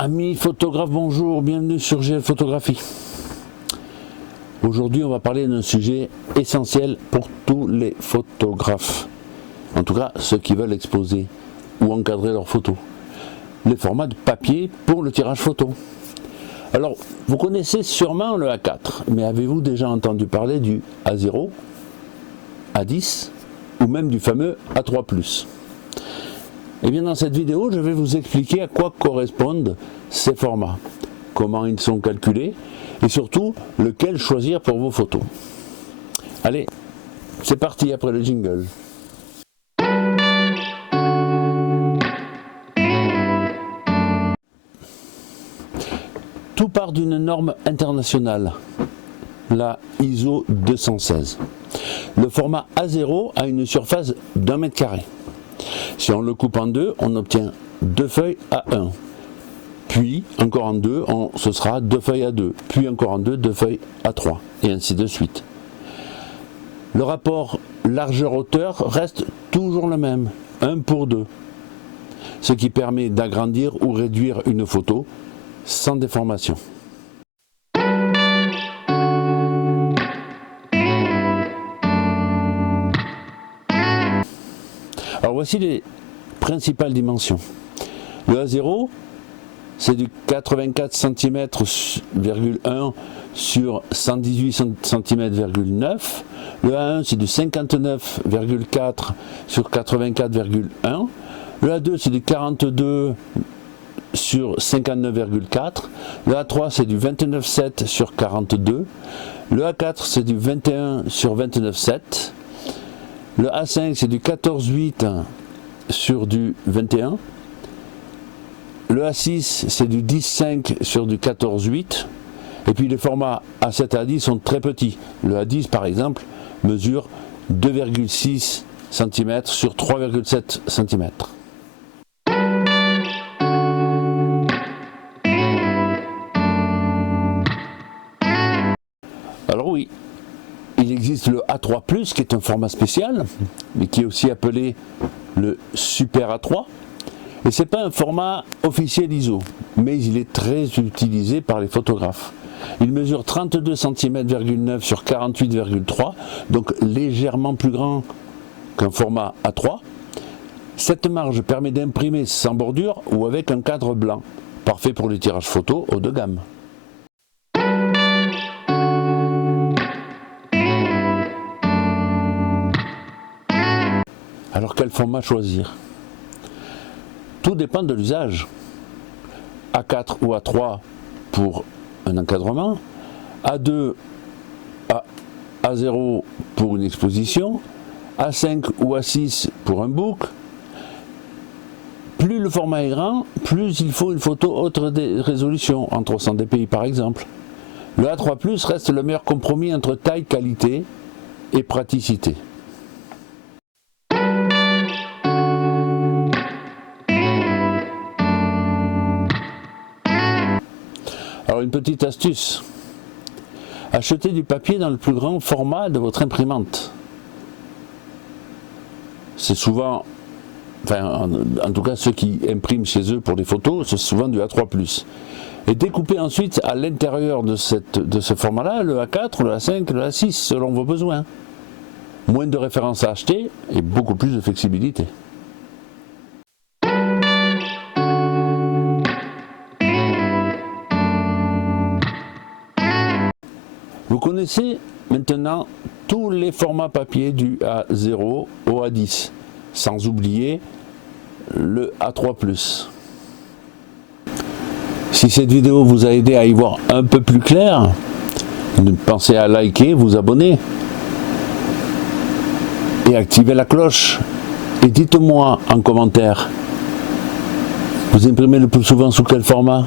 Amis photographes, bonjour, bienvenue sur GL Photographie. Aujourd'hui, on va parler d'un sujet essentiel pour tous les photographes. En tout cas, ceux qui veulent exposer ou encadrer leurs photos. Les formats de papier pour le tirage photo. Alors, vous connaissez sûrement le A4, mais avez-vous déjà entendu parler du A0, A10 ou même du fameux A3+. Et bien dans cette vidéo, je vais vous expliquer à quoi correspondent ces formats, comment ils sont calculés et surtout lequel choisir pour vos photos. Allez, c'est parti après le jingle. Tout part d'une norme internationale, la ISO 216. Le format A0 a une surface d'1 mètre carré. Si on le coupe en deux, on obtient 2 feuilles A1. Puis, encore en deux, ce sera 2 feuilles A2. Puis encore en deux, 2 feuilles A3. Et ainsi de suite. Le rapport largeur-hauteur reste toujours le même, 1 pour 2. Ce qui permet d'agrandir ou réduire une photo sans déformation. Alors voici les principales dimensions. Le A0, c'est du 84 cm,1 sur 118 cm,9. Le A1, c'est du 59,4 sur 84,1. Le A2, c'est du 42 sur 59,4. Le A3, c'est du 29,7 sur 42. Le A4, c'est du 21 sur 29,7. Le A5, c'est du 14,8 sur du 21. Le A6, c'est du 10,5 sur du 14,8. Et puis les formats A7 et A10 sont très petits. Le A10, par exemple, mesure 2,6 cm sur 3,7 cm. Alors oui, il existe le A3+, qui est un format spécial, mais qui est aussi appelé le Super A3. Et ce n'est pas un format officiel ISO, mais il est très utilisé par les photographes. Il mesure 32 cm,9 sur 48,3, donc légèrement plus grand qu'un format A3. Cette marge permet d'imprimer sans bordure ou avec un cadre blanc, parfait pour les tirages photos haut de gamme. Alors quel format choisir? Tout dépend de l'usage. A4 ou A3 pour un encadrement, A2, A0 pour une exposition, A5 ou A6 pour un book. Plus le format est grand, plus il faut une photo haute résolution, en 300 dpi par exemple. Le A3+, reste le meilleur compromis entre taille, qualité et praticité. Alors une petite astuce, achetez du papier dans le plus grand format de votre imprimante. C'est souvent, en tout cas ceux qui impriment chez eux pour des photos, c'est souvent du A3+. Et découpez ensuite à l'intérieur de ce format-là le A4, le A5, le A6 selon vos besoins. Moins de références à acheter et beaucoup plus de flexibilité. Vous connaissez maintenant tous les formats papier du A0 au A10, sans oublier le A3+. Si cette vidéo vous a aidé à y voir un peu plus clair, pensez à liker, vous abonner et activer la cloche. Et dites-moi en commentaire, vous imprimez le plus souvent sous quel format ?